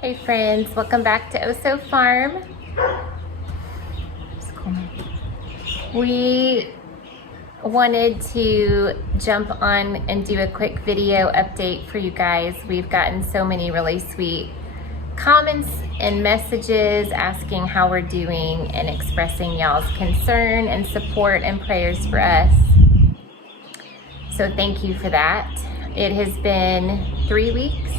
Hey friends, welcome back to Oso Farm. We wanted to jump on and do a quick video update for you guys. We've gotten so many really sweet comments and messages asking how we're doing and expressing y'all's concern and support and prayers for us. So thank you for that. It has been 3 weeks.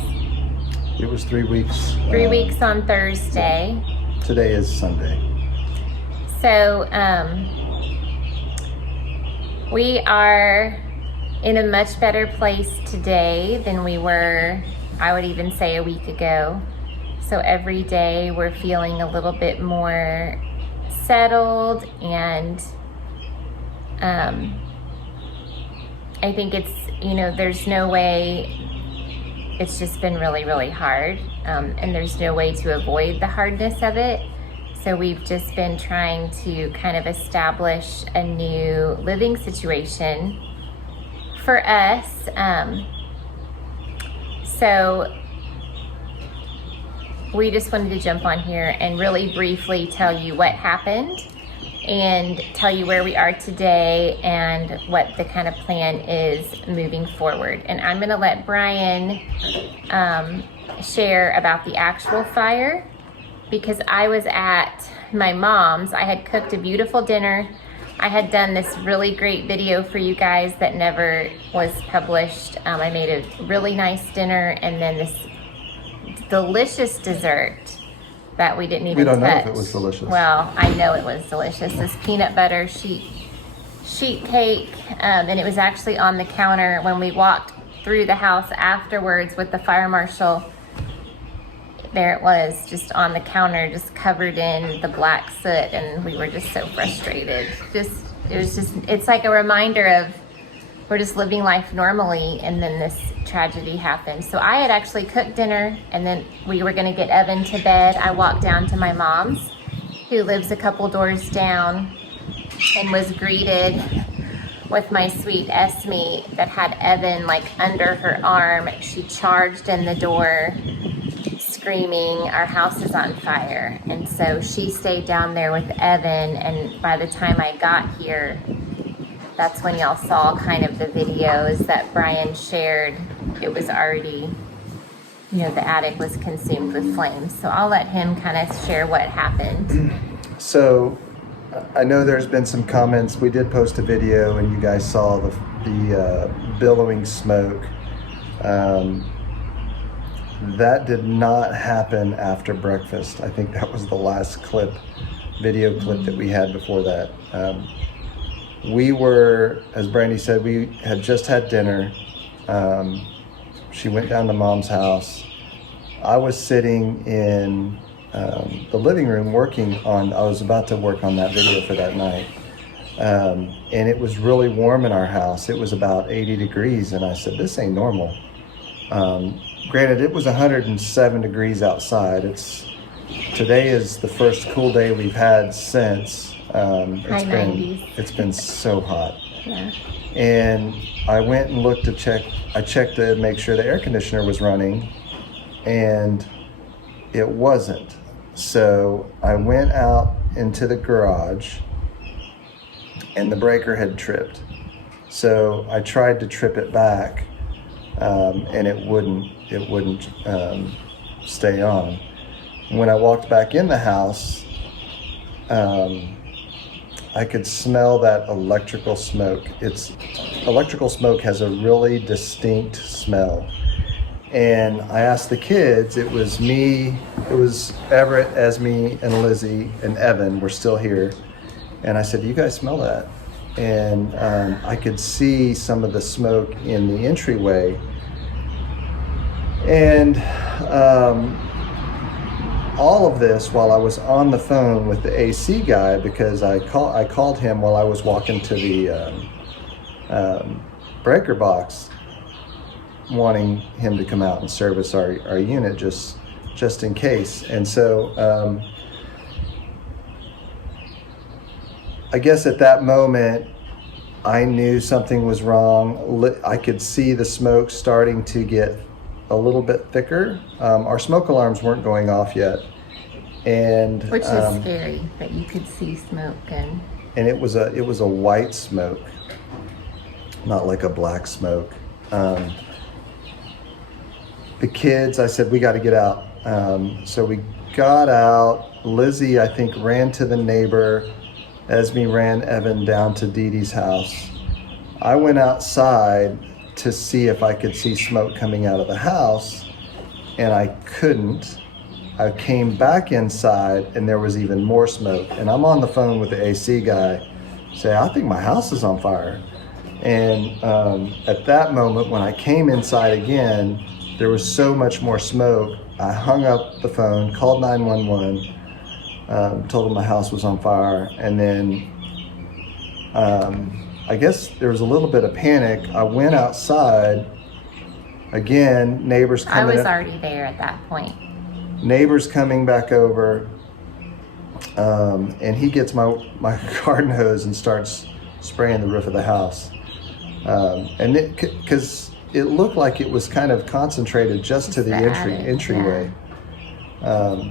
It was 3 weeks. 3 weeks on Thursday. Today is Sunday. So we are in a much better place today than we were, I would even say, a week ago. So every day we're feeling a little bit more settled, and I think it's, there's no way. It's just been really, really hard, and there's no way to avoid the hardness of it. So we've just been trying to kind of establish a new living situation for us. So we just wanted to jump on here and really briefly tell you what happened and tell you where we are today and what the kind of plan is moving forward. And I'm gonna let Bryan share about the actual fire, because I was at my mom's. I had cooked a beautiful dinner. I had done this really great video for you guys that never was published. I made a really nice dinner and then this delicious dessert that we didn't even touch. We don't know if it was delicious. Well, I know it was delicious. This peanut butter sheet cake, and it was actually on the counter when we walked through the house afterwards with the fire marshal. There it was, just on the counter, just covered in the black soot, and we were just so frustrated. It's like a reminder of we're just living life normally, and then this tragedy happened. So I had actually cooked dinner, and then we were gonna get Evan to bed. I walked down to my mom's, who lives a couple doors down, and was greeted with my sweet Esme that had Evan like under her arm. She charged in the door screaming, "Our house is on fire." And so she stayed down there with Evan, and by the time I got here, that's when y'all saw kind of the videos that Bryan shared. It was already, the attic was consumed with flames. So I'll let him kind of share what happened. So I know there's been some comments. We did post a video and you guys saw the billowing smoke. That did not happen after breakfast. I think that was the last video clip that we had before that. We were, as Brandy said, we had just had dinner. She went down to Mom's house. I was sitting in the living room I was about to work on that video for that night. And it was really warm in our house. It was about 80 degrees, and I said, this ain't normal. Granted, it was 107 degrees outside. Today is the first cool day we've had since. It's been so hot. Yeah. And I went and looked I checked to make sure the air conditioner was running, and it wasn't. So I went out into the garage, and the breaker had tripped. So I tried to trip it back, and it wouldn't stay on. When I walked back in the house, I could smell that electrical smoke. Electrical smoke has a really distinct smell. And I asked the kids, it was Everett, Esme, and Lizzie, and Evan were still here. And I said, do you guys smell that? And I could see some of the smoke in the entryway. And all of this while I was on the phone with the AC guy, because I called him while I was walking to the breaker box, wanting him to come out and service our unit just in case. And so I guess at that moment I knew something was wrong. I could see the smoke starting to get a little bit thicker. Our smoke alarms weren't going off yet. And which is scary that you could see smoke and it was a white smoke, not like a black smoke. The kids, I said, we got to get out. So we got out. Lizzie, I think, ran to the neighbor. Esme ran Evan down to Dee Dee's house. I went outside to see if I could see smoke coming out of the house, and I couldn't. I came back inside and there was even more smoke. And I'm on the phone with the AC guy, say, I think my house is on fire. And at that moment, when I came inside again, there was so much more smoke. I hung up the phone, called 911, told them my house was on fire. And then I guess there was a little bit of panic. I went outside. Again, neighbors coming. I was already there at that point. Neighbors coming back over, and he gets my garden hose and starts spraying the roof of the house. And because it looked like it was kind of concentrated just to the entryway. Yeah.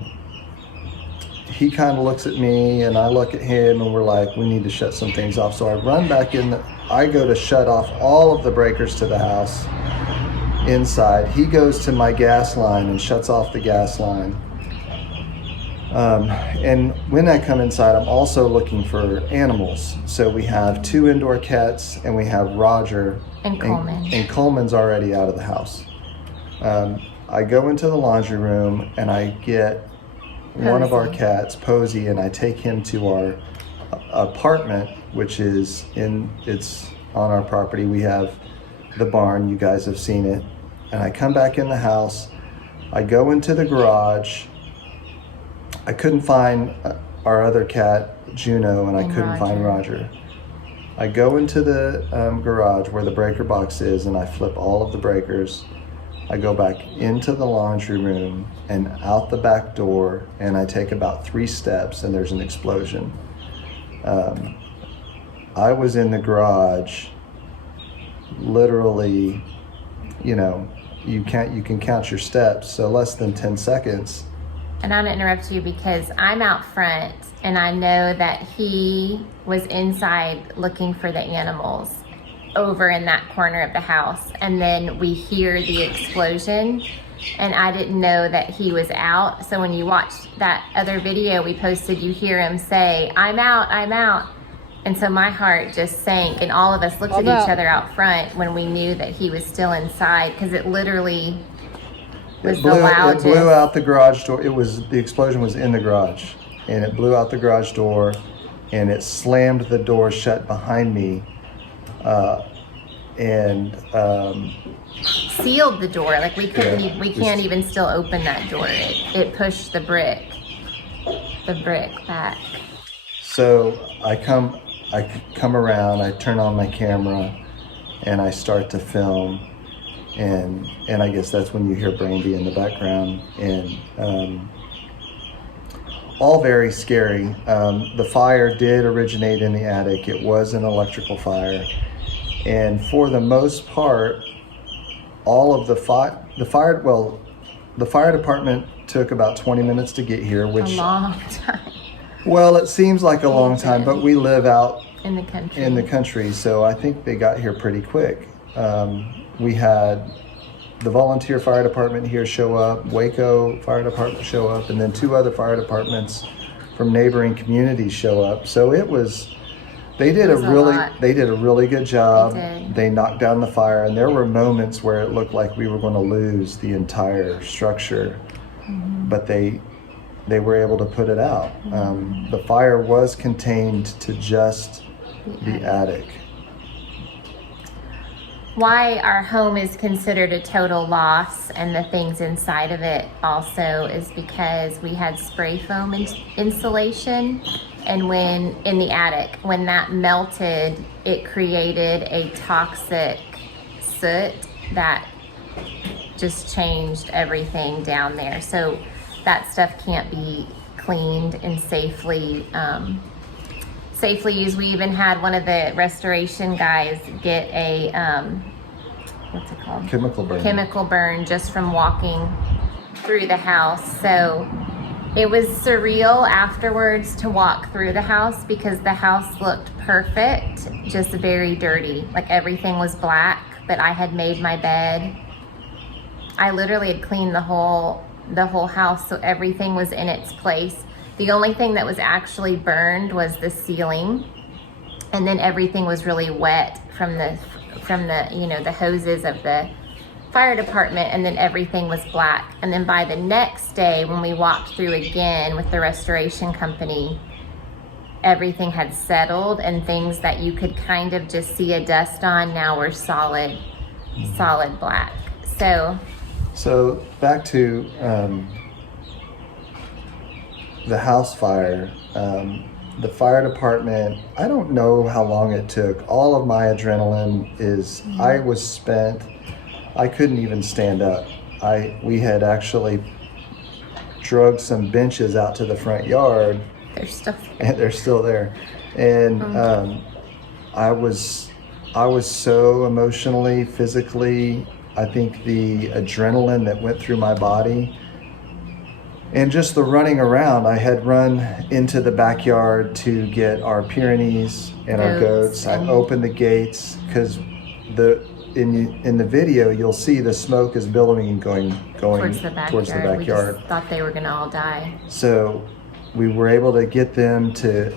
He kind of looks at me and I look at him and we're like, we need to shut some things off. So I run back in. I go to shut off all of the breakers to the house inside. He goes to my gas line and shuts off the gas line. And when I come inside, I'm also looking for animals. So we have 2 indoor cats and we have Roger. And Coleman. And Coleman's already out of the house. I go into the laundry room and I get one of our cats, Posey, and I take him to our apartment, which is it's on our property. We have the barn, you guys have seen it. And I come back in the house, I go into the garage. I couldn't find our other cat, Juno, and I couldn't find Roger. I go into the garage where the breaker box is and I flip all of the breakers. I go back into the laundry room and out the back door, and I take about 3 steps and there's an explosion. I was in the garage literally, you can count your steps, so less than 10 seconds. And I'm gonna interrupt you because I'm out front and I know that he was inside looking for the animals over in that corner of the house. And then we hear the explosion and I didn't know that he was out. So when you watch that other video we posted, you hear him say, I'm out, I'm out. And so my heart just sank and all of us looked at each other out front when we knew that he was still inside, because it literally was the loudest. It blew out the garage door. The explosion was in the garage, and it blew out the garage door, and it slammed the door shut behind me, and sealed the door. Like we couldn't, we can't even still open that door. It pushed the brick back. So I come around, I turn on my camera, and I start to film. And I guess that's when you hear Brandy in the background, and all very scary. The fire did originate in the attic. It was an electrical fire, and for the most part, all of the fire department took about 20 minutes to get here, which a long time. Well, it seems like a long time, but we live out in the country, so I think they got here pretty quick. We had the volunteer fire department here show up, Waco fire department show up, and then 2 other fire departments from neighboring communities show up. So they did a really good job. They knocked down the fire, and there were moments where it looked like we were going to lose the entire structure, but they were able to put it out. The fire was contained to just the attic. Why our home is considered a total loss and the things inside of it also is because we had spray foam insulation, and when in the attic, when that melted, it created a toxic soot that just changed everything down there. So that stuff can't be cleaned and safely used. We even had one of the restoration guys get what's it called? Chemical burn. Chemical burn just from walking through the house. So it was surreal afterwards to walk through the house because the house looked perfect, just very dirty. Like everything was black, but I had made my bed. I literally had cleaned the whole house, so everything was in its place. The only thing that was actually burned was the ceiling, and then everything was really wet from the the hoses of the fire department, and then everything was black. And then by the next day when we walked through again with the restoration company, everything had settled, and things that you could kind of just see a dust on now were solid black. So back to the house fire. The fire department, I don't know how long it took. All of my adrenaline is, I was spent. I couldn't even stand up. We had actually drug some benches out to the front yard. They're still there. And I was so emotionally, physically, I think the adrenaline that went through my body and just the running around. I had run into the backyard to get our Pyrenees and our goats. I opened the gates because in the video you'll see the smoke is billowing and going towards the backyard. We just thought they were gonna all die. So we were able to get them to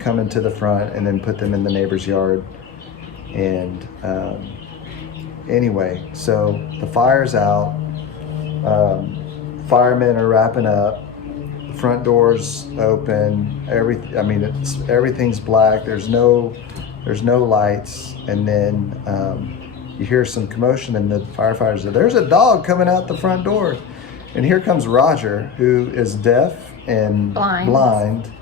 come into the front and then put them in the neighbor's yard. And anyway, so the fire's out. Firemen are wrapping up. The front door's open. Everything's black. There's no lights. And then you hear some commotion, and the firefighters say, "There's a dog coming out the front door." And here comes Roger, who is deaf and blind.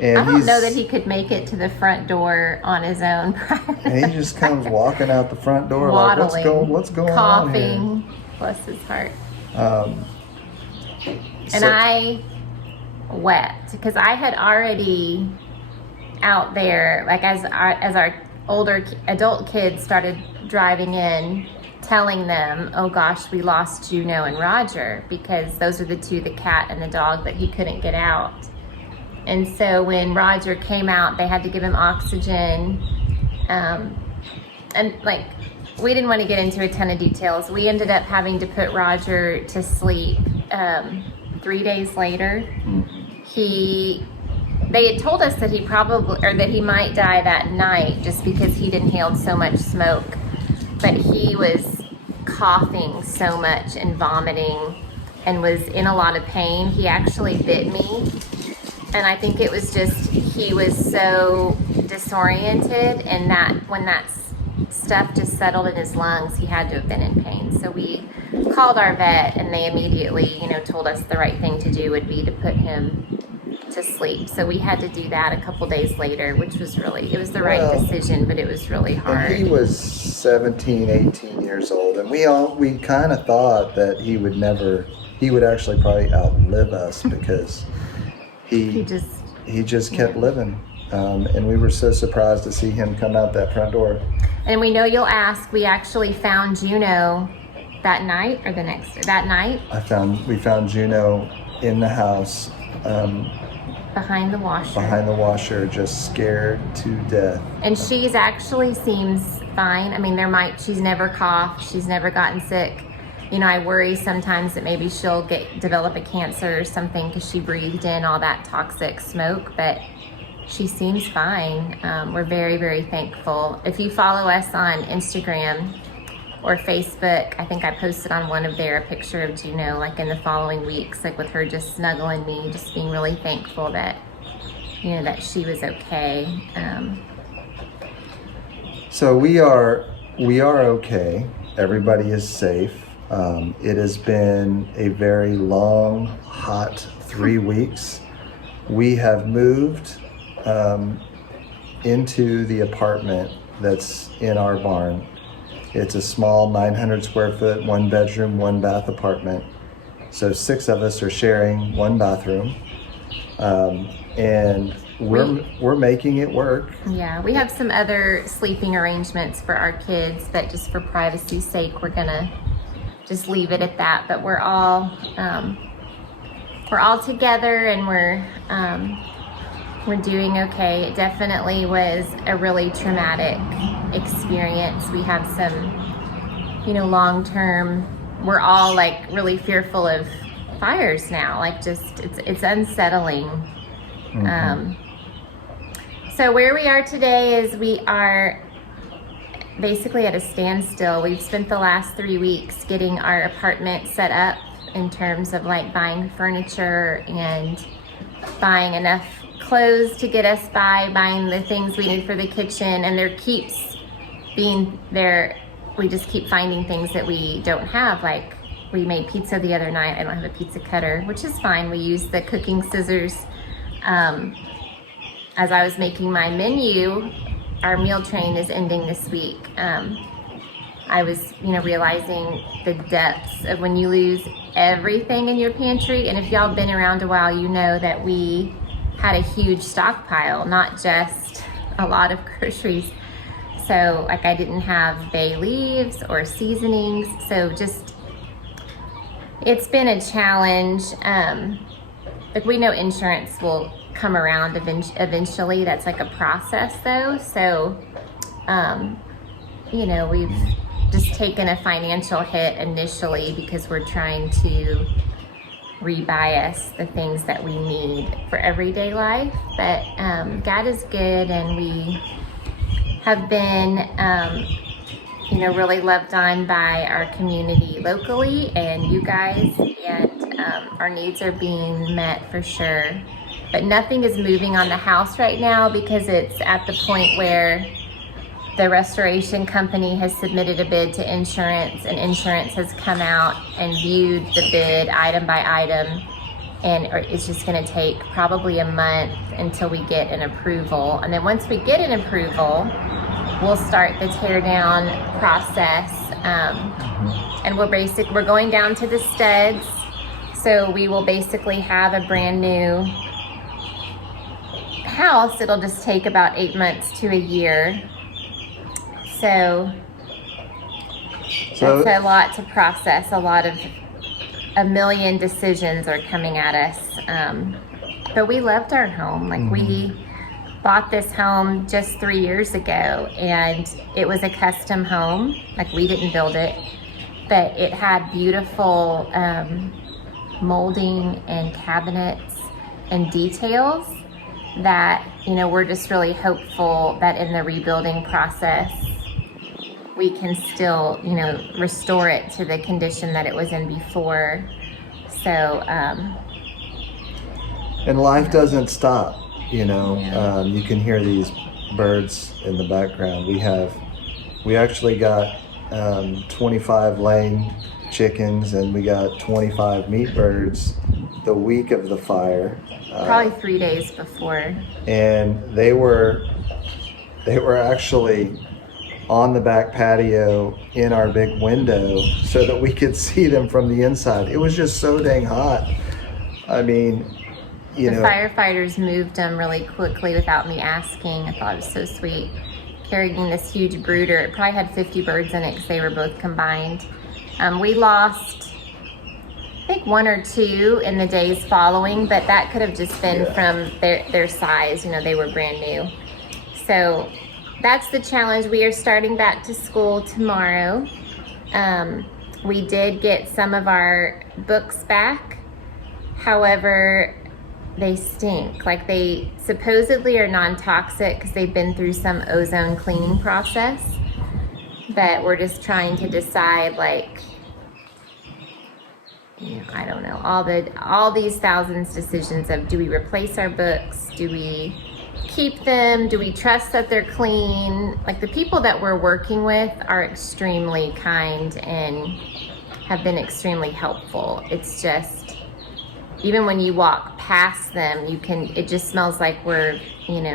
And I don't know that he could make it to the front door on his own. And he just comes walking out the front door, waddling, like, what's going on here? Coughing, bless his heart. And So, I wept because I had already out there, like as our older adult kids started driving in, telling them, oh gosh, we lost Juno and Roger, because those are the two, the cat and the dog, that he couldn't get out. And so when Roger came out, they had to give him oxygen. And like, we didn't want to get into a ton of details. We ended up having to put Roger to sleep 3 days later. They had told us that he might die that night just because he'd inhaled so much smoke. But he was coughing so much and vomiting and was in a lot of pain. He actually bit me. And I think it was just, he was so disoriented, and that when that stuff just settled in his lungs, he had to have been in pain. So we called our vet, and they immediately, told us the right thing to do would be to put him to sleep. So we had to do that a couple days later, which was it was the right decision, but it was really hard. He was 17, 18 years old, and we kind of thought that he would actually probably outlive us because he just kept living. And we were so surprised to see him come out that front door. And we know you'll ask, we actually found Juno that night or that night. We found Juno in the house. Behind the washer, just scared to death. And she's actually seems fine. She's never coughed. She's never gotten sick. I worry sometimes that maybe she'll develop a cancer or something because she breathed in all that toxic smoke, but she seems fine. We're very, very thankful. If you follow us on Instagram or Facebook, I think I posted on one of there a picture of Juno, like in the following weeks, like with her just snuggling me, just being really thankful that, that she was okay. So we are okay. Everybody is safe. It has been a very long, hot 3 weeks. We have moved into the apartment that's in our barn. It's a small 900 square foot, 1 bedroom, 1 bath apartment. So 6 of us are sharing 1 bathroom. And we're making it work. Yeah, we have some other sleeping arrangements for our kids that just for privacy's sake, we're gonna just leave it at that. But we're all together, and we're doing okay. It definitely was a really traumatic experience. We have some, long-term, we're all like really fearful of fires now. Like just, it's unsettling. So where we are today is we are basically at a standstill. We've spent the last 3 weeks getting our apartment set up in terms of like buying furniture and buying enough clothes to get us by, buying the things we need for the kitchen, and we just keep finding things that we don't have. Like we made pizza the other night. I don't have a pizza cutter, which is fine. We used the cooking scissors. As I was making my menu, our meal train is ending this week. I was, realizing the depths of when you lose everything in your pantry. And if y'all been around a while, you know that we had a huge stockpile, not just a lot of groceries. So like I didn't have bay leaves or seasonings. So just, it's been a challenge. Like we know insurance will come around eventually. That's like a process though. So, we've just taken a financial hit initially because we're trying to rebias the things that we need for everyday life. But God is good, and we have been, really loved on by our community locally and you guys, and our needs are being met for sure. But nothing is moving on the house right now because it's at the point where the restoration company has submitted a bid to insurance, and insurance has come out and viewed the bid item by item, and it's just going to take probably a month until we get an approval. And then once we get an approval, we'll start the tear down process. And we're going down to the studs, so we will basically have a brand new house. It'll just take about 8 months to a year. So that's a lot to process. A million decisions are coming at us. But we loved our home. Like we bought this home just 3 years ago, and it was a custom home. Like we didn't build it, but it had beautiful molding and cabinets and details that, we're just really hopeful that in the rebuilding process, we can still, restore it to the condition that it was in before. So, and life doesn't stop, you can hear these birds in the background. We actually got 25 laying chickens, and we got 25 meat birds the week of the fire. Probably 3 days before. And they were actually on the back patio in our big window so that we could see them from the inside. It was just so dang hot. I mean, the firefighters moved them really quickly without me asking. I thought it was so sweet. Carrying this huge brooder. It probably had 50 birds in it because they were both combined. We lost, I think, 1 or 2 in the days following, but that could have just been from their size. They were brand new. So that's the challenge. We are starting back to school tomorrow. We did get some of our books back. However, they stink. Like they supposedly are non-toxic because they've been through some ozone cleaning process. But we're just trying to decide, like, I don't know, all these thousands decisions of, do we replace our books? Do we keep them? Do we trust that they're clean? Like the people that we're working with are extremely kind and have been extremely helpful. It's just, even when you walk past them, it just smells like we're,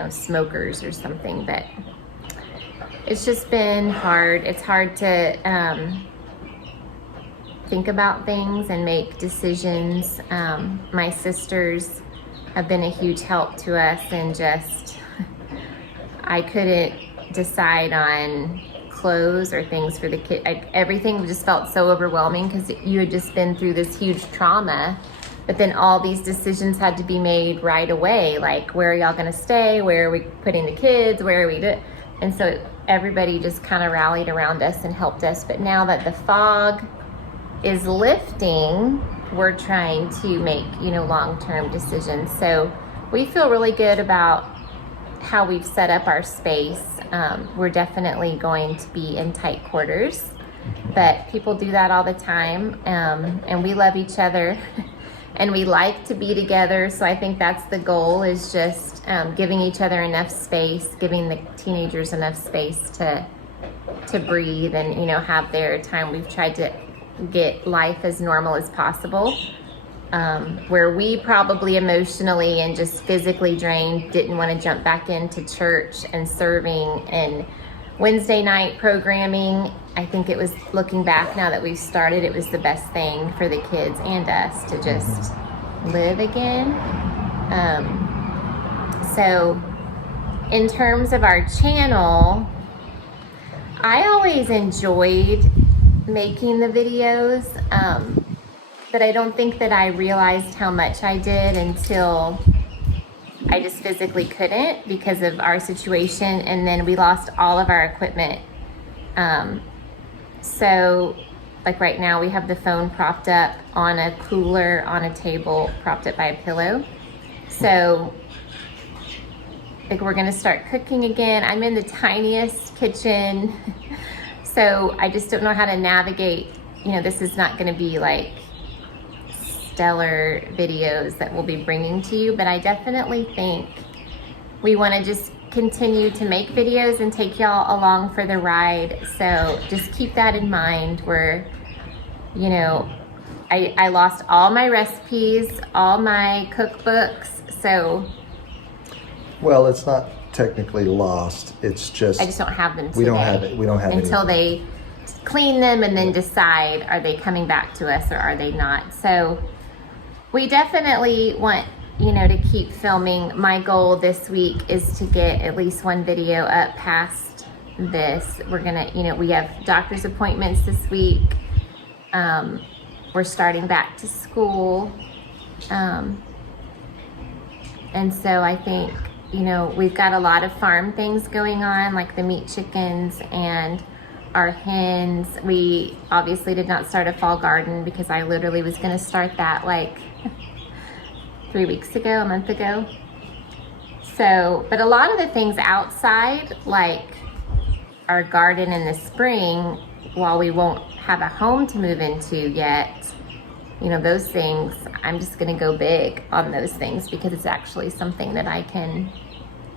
smokers or something. But it's just been hard. It's hard to think about things and make decisions. My sisters have been a huge help to us, and just, I couldn't decide on clothes or things for the kid. Everything just felt so overwhelming because you had just been through this huge trauma, but then all these decisions had to be made right away. Like, where are y'all gonna stay? Where are we putting the kids? Where are we doing? And so everybody just kind of rallied around us and helped us. But now that the fog is lifting, we're trying to make, long-term decisions. So we feel really good about how we've set up our space. We're definitely going to be in tight quarters, but people do that all the time. And we love each other and we like to be together. So I think that's the goal, is just giving each other enough space, giving the teenagers enough space to breathe and, have their time. We've tried to get life as normal as possible. Where we probably emotionally and just physically drained, didn't want to jump back into church and serving and Wednesday night programming. I think it was, looking back now that we've started, it was the best thing for the kids and us to just live again. So in terms of our channel, I always enjoyed making the videos, but I don't think that I realized how much I did until I just physically couldn't because of our situation, and then we lost all of our equipment. So like right now we have the phone propped up on a cooler on a table, propped up by a pillow. So like we're gonna start cooking again. I'm in the tiniest kitchen. So I just don't know how to navigate. This is not gonna be like stellar videos that we'll be bringing to you, but I definitely think we wanna just continue to make videos and take y'all along for the ride. So just keep that in mind. Where, I lost all my recipes, all my cookbooks. So. Well, it's not technically lost. It's just. I just don't have them today. We don't have it. We don't have it until they clean them and then decide, are they coming back to us or are they not? So we definitely want, to keep filming. My goal this week is to get at least one video up past this. We're gonna, we have doctor's appointments this week. We're starting back to school. And so I think, we've got a lot of farm things going on, like the meat chickens and our hens. We obviously did not start a fall garden because I literally was gonna start that like 3 weeks ago, a month ago. So, but a lot of the things outside, like our garden in the spring, while we won't have a home to move into yet, those things, I'm just gonna go big on those things because it's actually something that I can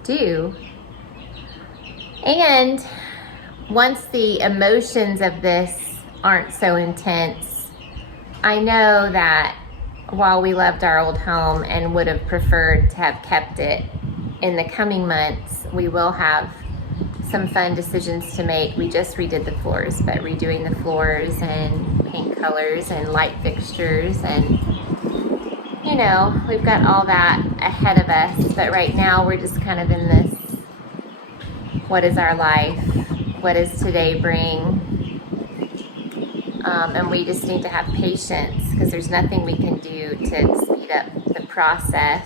do. And once the emotions of this aren't so intense, I know that while we loved our old home and would have preferred to have kept it, in the coming months, we will have some fun decisions to make. We just redid the floors, but redoing the floors and paint colors and light fixtures, and we've got all that ahead of us. But right now we're just kind of in this, what is our life? What does today bring? And we just need to have patience because there's nothing we can do to speed up the process.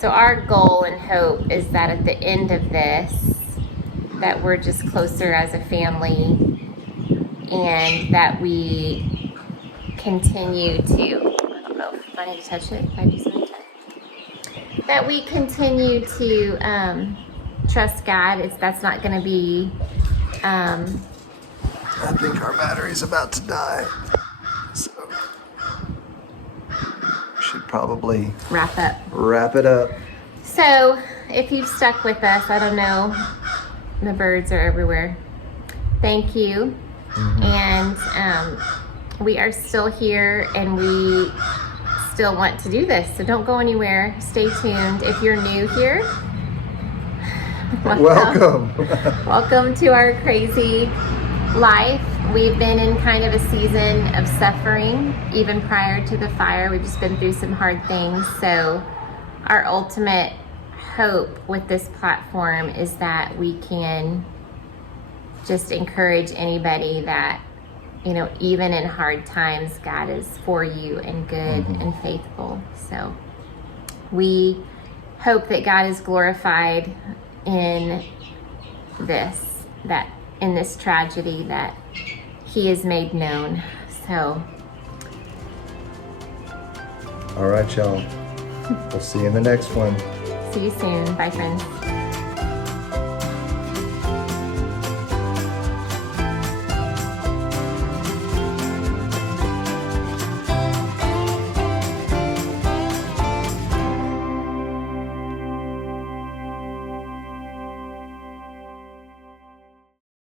So our goal and hope is that at the end of this, that we're just closer as a family, and that we continue to, I don't know if I need to touch it, if I do something to it. That we continue to trust God. That's not going to be, I think our battery's about to die. So we should probably wrap it up. So if you've stuck with us, I don't know, the birds are everywhere. Thank you. And we are still here and we still want to do this. So don't go anywhere. Stay tuned. If you're new here, welcome. Welcome to our crazy life. we've been in kind of a season of suffering even prior to the fire. We've just been through some hard things. So our ultimate hope with this platform is that we can just encourage anybody that, you know, even in hard times, God is for you and good and faithful. So we hope that God is glorified in this, that in this tragedy that he is made known. So all right, y'all. We'll see you in the next one. see you soon. Bye, friends.